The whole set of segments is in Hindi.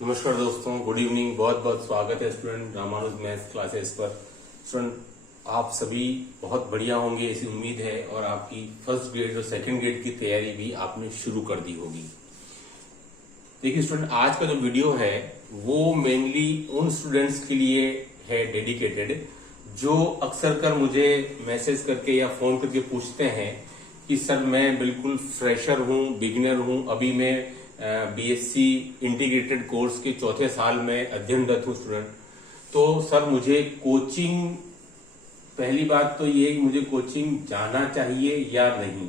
नमस्कार दोस्तों, गुड इवनिंग। बहुत बहुत स्वागत है स्टूडेंट रामानुज मैथ्स क्लासेस पर। स्टूडेंट आप सभी बहुत बढ़िया होंगे ऐसी उम्मीद है, और आपकी फर्स्ट ग्रेड और सेकंड ग्रेड की तैयारी भी आपने शुरू कर दी होगी। देखिए स्टूडेंट, आज का जो वीडियो है वो मेनली उन स्टूडेंट्स के लिए है डेडिकेटेड, जो अक्सर कर मुझे मैसेज करके या फोन करके पूछते हैं कि सर मैं बिल्कुल फ्रेशर हूँ, बिगिनर हूँ, अभी मैं बीएससी इंटीग्रेटेड कोर्स के चौथे साल में अध्ययनरत हूँ स्टूडेंट। तो सर मुझे कोचिंग, पहली बात तो ये कि मुझे कोचिंग जाना चाहिए या नहीं।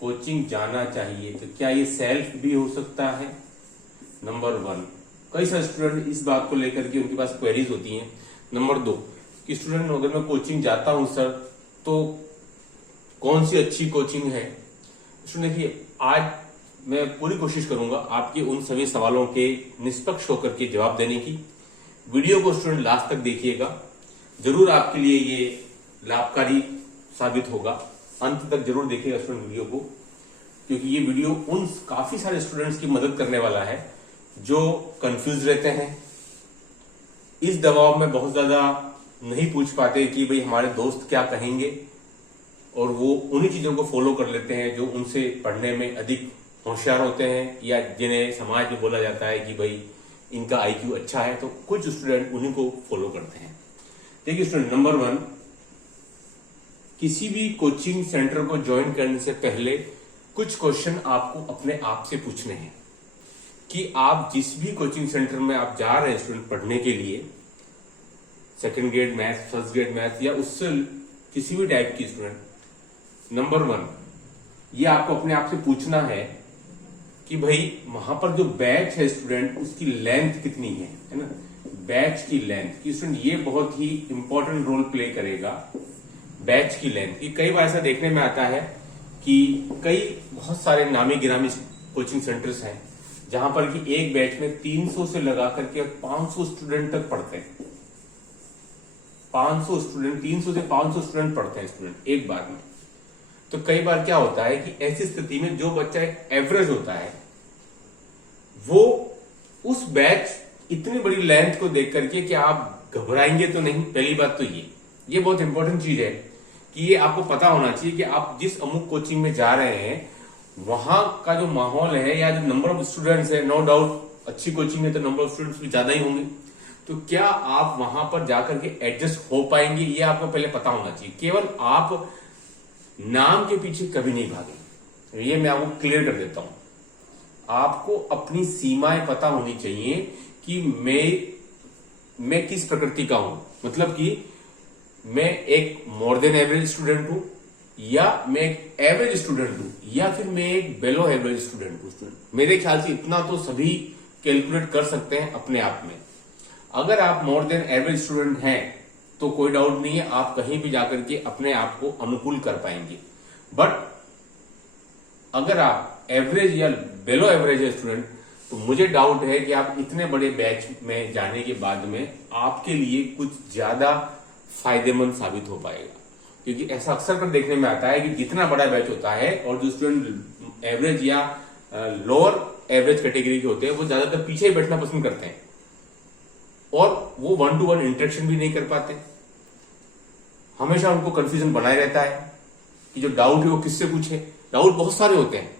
कोचिंग जाना चाहिए तो क्या ये सेल्फ भी हो सकता है? नंबर 1, कई सारे स्टूडेंट इस बात को लेकर के उनके पास क्वेरीज होती हैं। नंबर 2 कि स्टूडेंट अगर मैं कोचिंग जाता हूं सर तो कौन सी अच्छी कोचिंग है? स्टूडेंट देखिए, आज मैं पूरी कोशिश करूंगा आपके उन सभी सवालों के निष्पक्ष होकर के जवाब देने की। वीडियो को स्टूडेंट लास्ट तक देखिएगा, जरूर आपके लिए ये लाभकारी साबित होगा। अंत तक जरूर देखिएगा स्टूडेंट वीडियो को, क्योंकि ये वीडियो उन काफी सारे स्टूडेंट्स की मदद करने वाला है जो कंफ्यूज रहते हैं, इस दबाव में बहुत ज्यादा नहीं पूछ पाते कि भाई हमारे दोस्त क्या कहेंगे, और वो उन्हीं चीजों को फॉलो कर लेते हैं जो उनसे पढ़ने में अधिक होशियार होते हैं, या जिन्हें समाज में बोला जाता है कि भाई इनका आईक्यू अच्छा है, तो कुछ स्टूडेंट उन्हीं को फॉलो करते हैं। देखिए स्टूडेंट, नंबर 1, किसी भी कोचिंग सेंटर को ज्वाइन करने से पहले कुछ क्वेश्चन आपको अपने आप से पूछने हैं कि आप जिस भी कोचिंग सेंटर में आप जा रहे हैं स्टूडेंट पढ़ने के लिए, second grade maths, first grade maths या उससे किसी भी टाइप की स्टूडेंट, नंबर 1 ये आपको अपने आप से पूछना है कि भाई वहां पर जो बैच है स्टूडेंट उसकी लेंथ कितनी है ना? बैच की लेंथ की स्टूडेंट ये बहुत ही इंपॉर्टेंट रोल प्ले करेगा। बैच की लेंथ की कई बार ऐसा देखने में आता है कि बहुत सारे नामी गिरामी कोचिंग सेंटर्स हैं जहां पर कि एक बैच में 300 से लगा करके 500 स्टूडेंट तक पढ़ते हैं। 500 स्टूडेंट, 300 से 500 स्टूडेंट पढ़ते हैं स्टूडेंट एक बार में। तो कई बार क्या होता है कि ऐसी स्थिति में जो बच्चा एक एवरेज होता है वो उस बैच इतनी बड़ी लेंथ को देख करके कि आप घबराएंगे तो नहीं। पहली बात तो ये बहुत इंपॉर्टेंट चीज है कि ये आपको पता होना चाहिए कि आप जिस अमुक कोचिंग में जा रहे हैं वहां का जो माहौल है या जो नंबर ऑफ स्टूडेंट्स है, नो डाउट अच्छी कोचिंग है तो नंबर ऑफ स्टूडेंट्स भी ज्यादा ही होंगे, तो क्या आप वहां पर जाकर के एडजस्ट हो पाएंगे, ये आपको पहले पता होना चाहिए। केवल आप नाम के पीछे कभी नहीं भागे, ये मैं आपको क्लियर कर देता हूं। आपको अपनी सीमाएं पता होनी चाहिए कि मैं किस प्रकृति का हूं, मतलब कि मैं एक मोर देन एवरेज स्टूडेंट हूं, या मैं एक एवरेज स्टूडेंट हूं, या फिर मैं एक बेलो एवरेज स्टूडेंट हूं। स्टूडेंट मेरे ख्याल से इतना तो सभी कैलकुलेट कर सकते हैं अपने आप में। अगर आप मोर देन एवरेज स्टूडेंट हैं तो कोई डाउट नहीं है, आप कहीं भी जाकर के अपने आप को अनुकूल कर पाएंगे। बट अगर आप एवरेज या बेलो एवरेज है स्टूडेंट, तो मुझे डाउट है कि आप इतने बड़े बैच में जाने के बाद में आपके लिए कुछ ज्यादा फायदेमंद साबित हो पाएगा। क्योंकि ऐसा अक्सर कर देखने में आता है कि जितना बड़ा बैच होता है और जो स्टूडेंट एवरेज या लोअर एवरेज कैटेगरी के होते हैं वो ज्यादातर पीछे ही बैठना पसंद करते हैं, और वो 1-to-1 इंटरेक्शन भी नहीं कर पाते। हमेशा उनको कंफ्यूजन बनाए रहता है कि जो डाउट है वो किससे पूछे। डाउट बहुत सारे होते हैं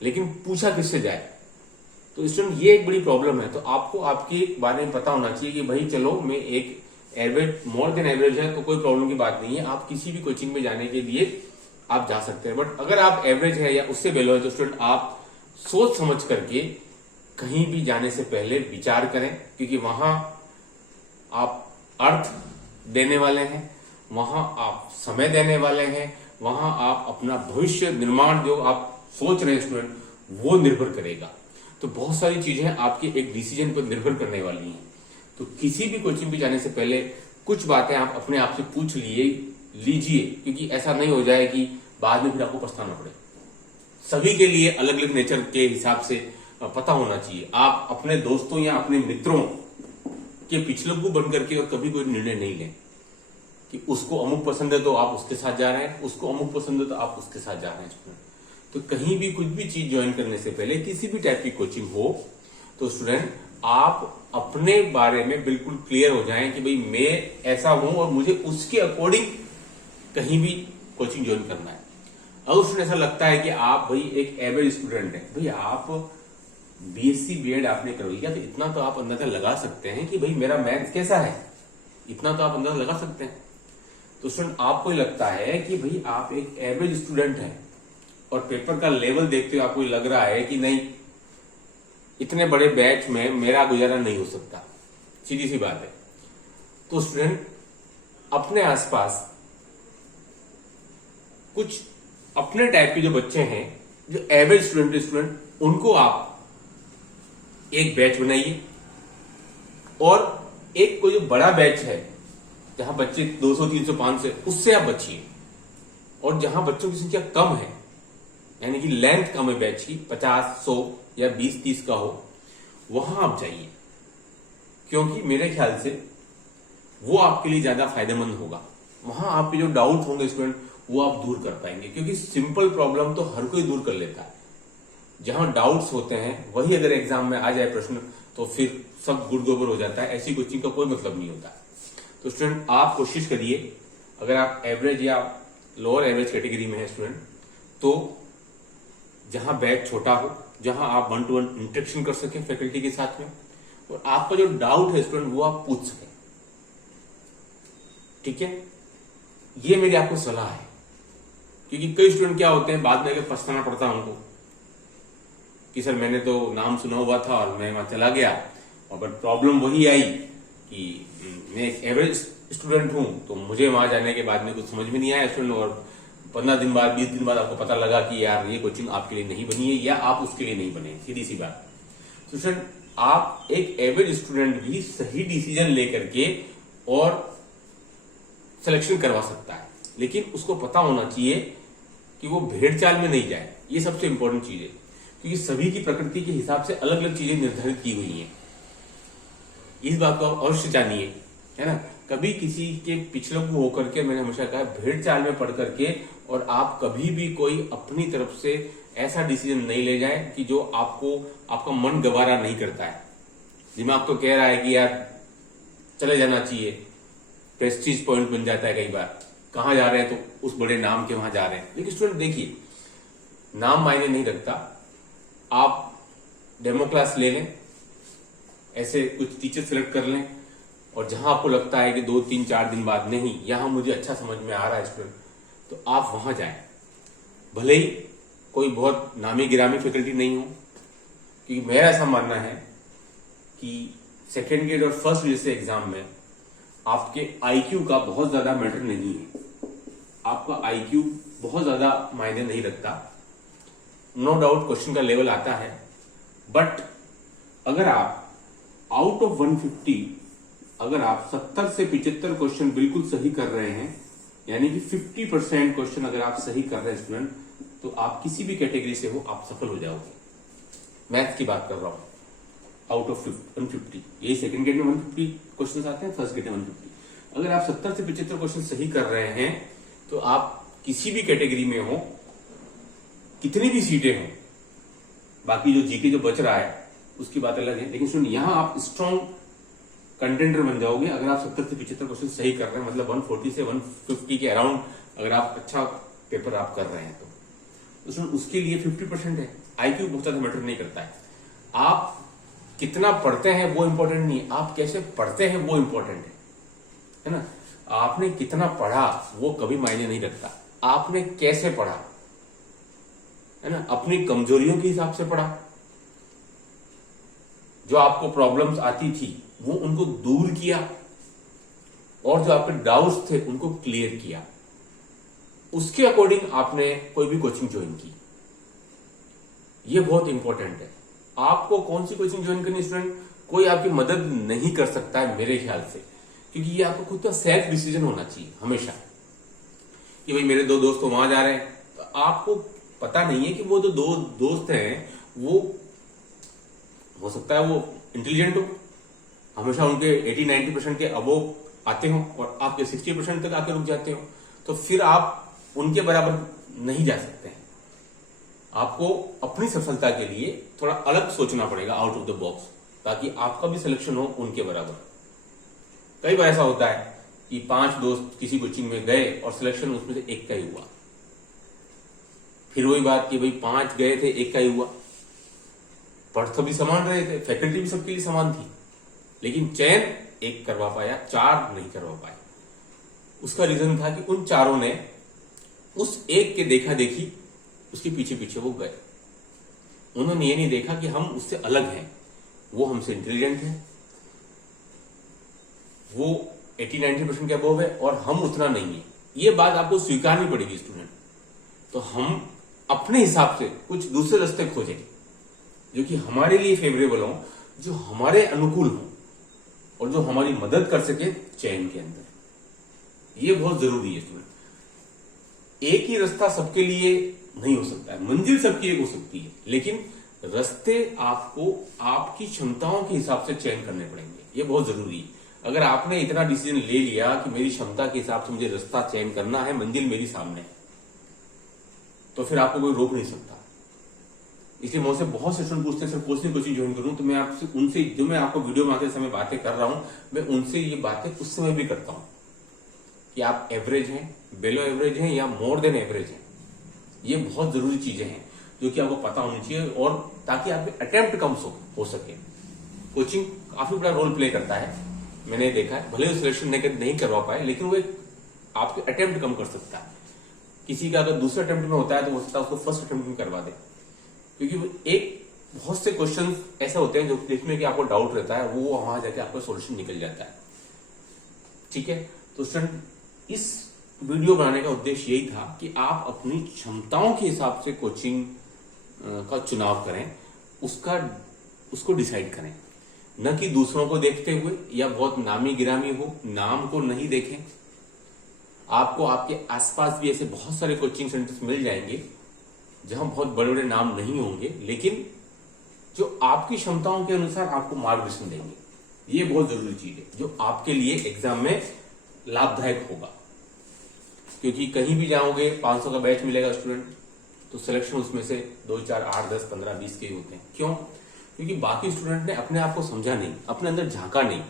लेकिन पूछा किससे जाए, तो स्टूडेंट ये एक बड़ी प्रॉब्लम है। तो आपको आपके बारे में पता होना चाहिए कि भाई चलो मैं एक एवरेज, मोर देन एवरेज है तो कोई प्रॉब्लम की बात नहीं है, आप किसी भी कोचिंग में जाने के लिए आप जा सकते हैं। बट अगर आप एवरेज है या उससे बेलो है तो स्टूडेंट आप सोच समझ करके कहीं भी जाने से पहले विचार करें, क्योंकि वहां आप अर्थ देने वाले हैं, वहां आप समय देने वाले हैं, वहां आप अपना भविष्य निर्माण जो आप सोच रहे हैं स्टूडेंट वो निर्भर करेगा। तो बहुत सारी चीजें आपके एक डिसीजन पर निर्भर करने वाली हैं। तो किसी भी कोचिंग पे जाने से पहले कुछ बातें आप अपने आप से पूछ लीजिए, क्योंकि ऐसा नहीं हो जाए कि बाद में फिर आपको पछताना पड़े। सभी के लिए अलग अलग नेचर के हिसाब से पता होना चाहिए। आप अपने दोस्तों या अपने मित्रों के पिछलग्गू बन करके और कभी कोई निर्णय नहीं लें कि उसको अमुक पसंद है तो आप उसके साथ जा रहे हैं, उसको अमुक पसंद है तो आप उसके साथ जा रहे हैं। तो कहीं भी कुछ भी चीज ज्वाइन करने से पहले, किसी भी टाइप की कोचिंग हो, तो स्टूडेंट आप अपने बारे में बिल्कुल क्लियर हो जाएं कि भाई मैं ऐसा हूं और मुझे उसके अकॉर्डिंग कहीं भी कोचिंग ज्वाइन करना है। अगर स्टूडेंट ऐसा लगता है कि आप भाई एक एवरेज स्टूडेंट है, भाई आप बीएससी बीएड आपने करवाई क्या, तो इतना तो आप अंदाजा लगा सकते हैं कि भाई मेरा मैथ कैसा है, इतना तो आप अंदाजा लगा सकते हैं। तो स्टूडेंट आपको लगता है कि भाई आप एक एवरेज स्टूडेंट हैं और पेपर का लेवल देखते हुए आपको लग रहा है कि नहीं इतने बड़े बैच में मेरा गुजारा नहीं हो सकता, सीधी सी बात है। तो स्टूडेंट अपने आसपास कुछ अपने टाइप के जो बच्चे हैं, जो एवरेज स्टूडेंट, उनको आप एक बैच बनाइए और एक कोई जो बड़ा बैच है जहां बच्चे 200, 300, 500 उससे आप बचिए। और जहां बच्चों की संख्या कम है, यानी कि लेंथ कम है बैच की, 50, 100 या 20, 30 का हो, वहां आप जाइए, क्योंकि मेरे ख्याल से वो आपके लिए ज्यादा फायदेमंद होगा। वहां आपके जो डाउट होंगे स्टूडेंट वो आप दूर कर पाएंगे, क्योंकि सिंपल प्रॉब्लम तो हर कोई दूर कर लेता है। जहां डाउट्स होते हैं वही अगर एग्जाम में आ जाए प्रश्न तो फिर सब गुड़ गोबर हो जाता है। ऐसी कोचिंग का कोई मतलब नहीं होता। तो स्टूडेंट आप कोशिश करिए, अगर आप एवरेज या लोअर एवरेज कैटेगरी में है स्टूडेंट, तो जहां बैच छोटा हो, जहां आप 1-to-1 इंटरेक्शन कर सकें फैकल्टी के साथ में, और आपका जो डाउट है स्टूडेंट वो आप पूछ सकें। ठीक है, ये मेरी आपको सलाह है, क्योंकि कई स्टूडेंट क्या होते हैं बाद में पछताना पड़ता है उनको कि सर मैंने तो नाम सुना हुआ था और मैं वहां चला गया, और बट प्रॉब्लम वही आई कि मैं एक एवरेज स्टूडेंट हूं, तो मुझे वहां जाने के बाद में कुछ समझ में नहीं आया स्टूडेंट, और 15 दिन बाद 20 दिन बाद आपको पता लगा कि यार ये कोचिंग आपके लिए नहीं बनी है या आप उसके लिए नहीं बने। सीधी सी बात। तो स्टूडेंट आप एक एवरेज स्टूडेंट भी सही डिसीजन लेकर के और सिलेक्शन करवा सकता है, लेकिन उसको पता होना चाहिए कि वो भेड़ चाल में नहीं जाए। ये सबसे इंपॉर्टेंट चीज है, क्योंकि सभी की प्रकृति के हिसाब से अलग अलग चीजें निर्धारित की हुई हैं। इस बात को आप अवश्य जानिए, है ना। कभी किसी के पिछले को होकर के, मैंने हमेशा कहा, भेड़ चाल में पढ़ करके और आप कभी भी कोई अपनी तरफ से ऐसा डिसीजन नहीं ले जाए कि जो आपको आपका मन गवारा नहीं करता है। दिमाग तो कह रहा है कि यार चले जाना चाहिए, प्रेस्टीज पॉइंट बन जाता है कई बार, कहां जा रहे हैं तो उस बड़े नाम के वहां जा रहे हैं। लेकिन स्टूडेंट देखिए, नाम मायने नहीं रखता। आप डेमो क्लास ले लें, ऐसे कुछ टीचर सिलेक्ट कर लें, और जहां आपको लगता है कि 2, 3, 4 दिन बाद नहीं यहां मुझे अच्छा समझ में आ रहा है स्टूडेंट, तो आप वहां जाएं। भले ही कोई बहुत नामी गिरामी फैकल्टी नहीं हो, क्योंकि मेरा ऐसा मानना है कि सेकेंड ग्रेड और फर्स्ट ग्रेड से एग्जाम में आपके आईक्यू का बहुत ज्यादा मैटर नहीं है। आपका आईक्यू बहुत ज्यादा मायने नहीं रखता। नो डाउट क्वेश्चन का लेवल आता है, बट अगर आप आउट ऑफ 150 अगर आप 70 से 75 क्वेश्चन बिल्कुल सही कर रहे हैं, यानी कि 50% क्वेश्चन अगर आप सही कर रहे हैं स्टूडेंट, तो आप किसी भी कैटेगरी से हो आप सफल हो जाओगे। मैथ की बात कर रहा हूं, आउट ऑफ 150, यही सेकंड ग्रेड में 150 क्वेश्चन आते हैं, फर्स्ट ग्रेड में 150। अगर आप 70 से 75 क्वेश्चन सही कर रहे हैं तो आप किसी भी कैटेगरी में हो, कितनी भी सीटें हो, बाकी जो जीके जो बच रहा है उसकी बात अलग है, लेकिन सुन यहां आप स्ट्रॉन्ग कंटेंडर बन जाओगे अगर आप 70 से 75 क्वेश्चन सही कर रहे हैं, मतलब 140 से 150 के अराउंड अगर आप अच्छा पेपर आप कर रहे हैं तो उसके लिए 50% है। आईक्यू बहुत ज्यादा मैटर नहीं करता है। आप कितना पढ़ते हैं वो इंपॉर्टेंट नहीं है, आप कैसे पढ़ते हैं वो इंपॉर्टेंट है ना। आपने कितना पढ़ा वो कभी मायने नहीं रखता, आपने कैसे पढ़ा, है ना। अपनी कमजोरियों के हिसाब से पढ़ा, जो आपको प्रॉब्लम्स आती थी वो उनको दूर किया, और जो आपके डाउट्स थे उनको क्लियर किया, उसके अकॉर्डिंग आपने कोई भी कोचिंग ज्वाइन की। ये बहुत इंपॉर्टेंट है। आपको कौन सी कोचिंग ज्वाइन करनी स्टूडेंट, कोई आपकी मदद नहीं कर सकता है मेरे ख्याल से, क्योंकि ये आपको खुद का सेल्फ डिसीजन होना चाहिए हमेशा, कि भाई मेरे 2 दोस्त तो वहां जा रहे हैं, तो आपको पता नहीं है कि वो जो 2 दोस्त हैं वो हो सकता है वो इंटेलिजेंट हो, हमेशा उनके 80-90% के अबोव आते हो और आपके 60% तक आके रुक जाते हो, तो फिर आप उनके बराबर नहीं जा सकते हैं। आपको अपनी सफलता के लिए थोड़ा अलग सोचना पड़ेगा, आउट ऑफ द बॉक्स, ताकि आपका भी सिलेक्शन हो उनके बराबर। कई बार ऐसा होता है कि 5 दोस्त किसी कोचिंग में गए और सिलेक्शन उसमें से एक का ही हुआ। फिर वही बात कि भाई 5 गए थे, एक का ही हुआ। पढ़ सभी समान रहे थे, फैकल्टी भी सबके लिए समान थी, लेकिन चयन एक करवा पाया, 4 नहीं करवा पाए। उसका रीजन था कि उन 4 ने उस एक के देखा देखी उसके पीछे पीछे वो गए। उन्होंने ये नहीं देखा कि हम उससे अलग हैं, वो हमसे इंटेलिजेंट है, वो 80-90% के अबव है और हम उतना नहीं है। ये बात आपको स्वीकारनी पड़ेगी स्टूडेंट। तो हम अपने हिसाब से कुछ दूसरे रास्ते खोजेंगे जो कि हमारे लिए फेवरेबल हो, जो हमारे अनुकूल हो और जो हमारी मदद कर सके चयन के अंदर। ये बहुत जरूरी है स्टूडेंट। एक ही रास्ता सबके लिए नहीं हो सकता है, मंजिल सबकी एक हो सकती है, लेकिन रास्ते आपको आपकी क्षमताओं के हिसाब से चयन करने पड़ेंगे। ये बहुत जरूरी है। अगर आपने इतना डिसीजन ले लिया कि मेरी क्षमता के हिसाब से मुझे रास्ता चयन करना है, मंजिल मेरी सामने है, तो फिर आपको कोई रोक नहीं सकता। इसलिए मुझसे बहुत से स्टूडेंट पूछते हैं, सर कोचिंग ज्वाइन करूं, तो मैं आपसे उनसे जो मैं आपको वीडियो बनाते समय बातें कर रहा हूं, मैं उनसे ये बातें उस समय भी करता हूं कि आप एवरेज हैं, बिलो एवरेज हैं या मोर देन एवरेज हैं। ये बहुत जरूरी चीजें हैं जो कि आपको पता होनी चाहिए, और ताकि आपके अटेम्प्ट कम हो सके। कोचिंग काफी बड़ा रोल प्ले करता है, मैंने देखा है। भले वो सिलेक्शन नहीं करवा पाए, लेकिन वो एक आपके अटेम्प्ट कम कर सकता है। किसी का अगर दूसरे अटेम्प्ट में होता है तो हो सकता है उसको फर्स्ट अटेम्प्ट में करवा दे, क्योंकि एक बहुत से क्वेश्चन ऐसे होते हैं जो जिसमें कि आपको डाउट रहता है, वो वहां जाके आपका सॉल्यूशन निकल जाता है। ठीक है, तो स्टूडेंट इस वीडियो बनाने का उद्देश्य यही था कि आप अपनी क्षमताओं के हिसाब से कोचिंग का चुनाव करें, उसको डिसाइड करें, न कि दूसरों को देखते हुए या बहुत नामी गिरामी हो, नाम को नहीं देखें। आपको आपके आसपास भी ऐसे बहुत सारे कोचिंग सेंटर्स मिल जाएंगे जहां बहुत बड़े बड़े नाम नहीं होंगे, लेकिन जो आपकी क्षमताओं के अनुसार आपको मार्गदर्शन देंगे। ये बहुत जरूरी चीज है जो आपके लिए एग्जाम में लाभदायक होगा। क्योंकि कहीं भी जाओगे 500 का बैच मिलेगा स्टूडेंट, तो सिलेक्शन उसमें से 2, 4, 8, 10, 15, 20 के ही होते हैं। क्यों? क्योंकि बाकी स्टूडेंट ने अपने आप को समझा नहीं, अपने अंदर झांका नहीं।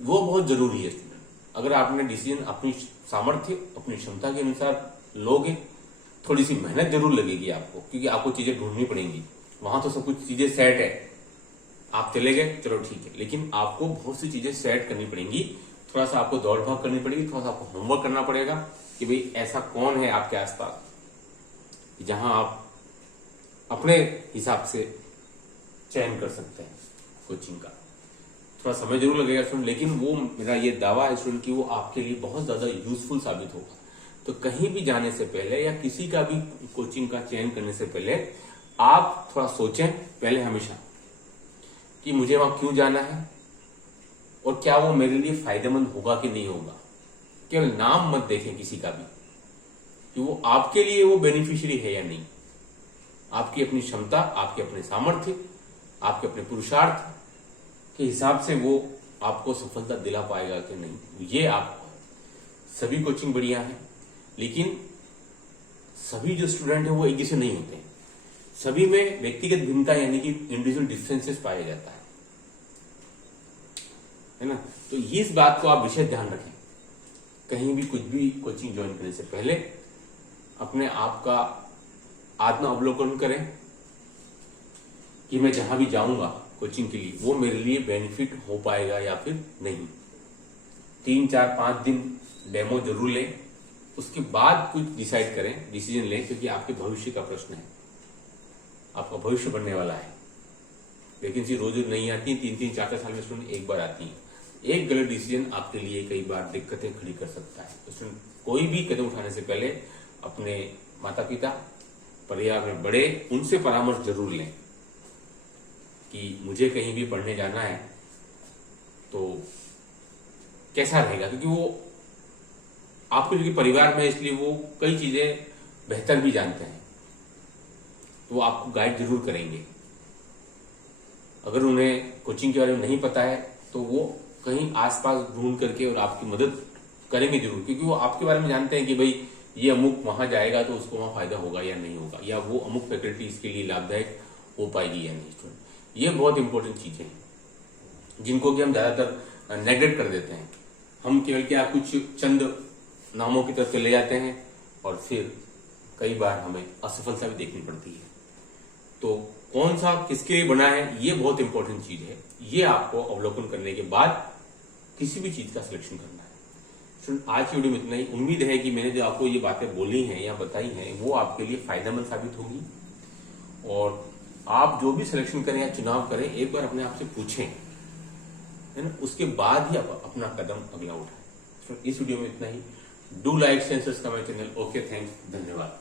वो बहुत जरूरी है स्टूडेंट। अगर आपने डिसीजन अपनी सामर्थ्य, अपनी क्षमता के अनुसार लोगे, थोड़ी सी मेहनत जरूर लगेगी आपको, क्योंकि आपको चीजें ढूंढनी पड़ेंगी। वहां तो सब कुछ चीजें सेट है, आप चले गए चलो ठीक है, लेकिन आपको बहुत सी चीजें सेट करनी पड़ेंगी। थोड़ा सा आपको दौड़ भाग करनी पड़ेगी, थोड़ा सा आपको होमवर्क करना पड़ेगा कि भाई ऐसा कौन है आपके आसपास जहां आप अपने हिसाब से चयन कर सकते हैं कोचिंग का। थोड़ा समय जरूर लगेगा स्टूडेंट, लेकिन वो मेरा ये दावा है स्टूडेंट कि वो आपके लिए बहुत ज्यादा यूजफुल साबित होगा। तो कहीं भी जाने से पहले या किसी का भी कोचिंग का चयन करने से पहले आप थोड़ा सोचें पहले हमेशा कि मुझे वहां क्यों जाना है और क्या वो मेरे लिए फायदेमंद होगा कि नहीं होगा। केवल नाम मत देखें किसी का भी कि वो आपके लिए वो बेनिफिशियरी है या नहीं। आपकी अपनी क्षमता, आपके अपने सामर्थ्य, आपके अपने पुरुषार्थ के हिसाब से वो आपको सफलता दिला पाएगा कि नहीं, ये आपको। सभी कोचिंग बढ़िया है, लेकिन सभी जो स्टूडेंट है वो एक जैसे नहीं होते हैं। सभी में व्यक्तिगत भिन्नता यानी कि इंडिविजुअल डिफरेंसेस पाया जाता है ना। तो इस बात को आप विशेष ध्यान रखें। कहीं भी कुछ भी कोचिंग ज्वाइन करने से पहले अपने आप का आत्म अवलोकन करें कि मैं जहां भी जाऊंगा कोचिंग के लिए वो मेरे लिए बेनिफिट हो पाएगा या फिर नहीं। 3, 4, 5 दिन डेमो जरूर लें, उसके बाद कुछ डिसाइड करें, डिसीजन लें, क्योंकि आपके भविष्य का प्रश्न है। आपका भविष्य बनने वाला है। वैकेंसी रोज नहीं आती, 3-3, 4-4 साल में स्टूडेंट एक बार आती है। एक गलत डिसीजन आपके लिए कई बार दिक्कतें खड़ी कर सकता है। तो स्टूडेंट कोई भी कदम उठाने से पहले अपने माता पिता, परिवार में बड़े, उनसे परामर्श जरूर लें कि मुझे कहीं भी पढ़ने जाना है तो कैसा रहेगा, क्योंकि वो आपके जो परिवार में, इसलिए वो कई चीजें बेहतर भी जानते हैं, तो वो आपको गाइड जरूर करेंगे। अगर उन्हें कोचिंग के बारे में नहीं पता है तो वो कहीं आसपास ढूंढ करके और आपकी मदद करेंगे जरूर, क्योंकि वो आपके बारे में जानते हैं कि भाई ये अमुक वहां जाएगा तो उसको वहां फायदा होगा या नहीं होगा, या वो अमुक फैकल्टी इसके लिए लाभदायक हो पाएगी या नहीं स्टूडेंट। ये बहुत इंपॉर्टेंट चीजें हैं जिनको कि हम ज्यादातर नेग्लेक्ट कर देते हैं। हम केवल क्या कुछ चंद नामों की तरफ चले जाते हैं और फिर कई बार हमें असफलता भी देखनी पड़ती है। तो कौन सा किसके लिए बना है, ये बहुत इंपॉर्टेंट चीज है। ये आपको अवलोकन करने के बाद किसी भी चीज का सिलेक्शन करना है। आज की वीडियो में इतना ही। उम्मीद है कि मैंने जो आपको ये बातें बोली हैं या बताई हैं वो आपके लिए फायदेमंद साबित होगी, और आप जो भी सिलेक्शन करें या चुनाव करें एक बार अपने आप से पूछें, है ना, उसके बाद ही आप अपना कदम अगला उठाएं। इस वीडियो में इतना ही। Do like, share, subscribe my channel. Okay, thanks, धन्यवाद।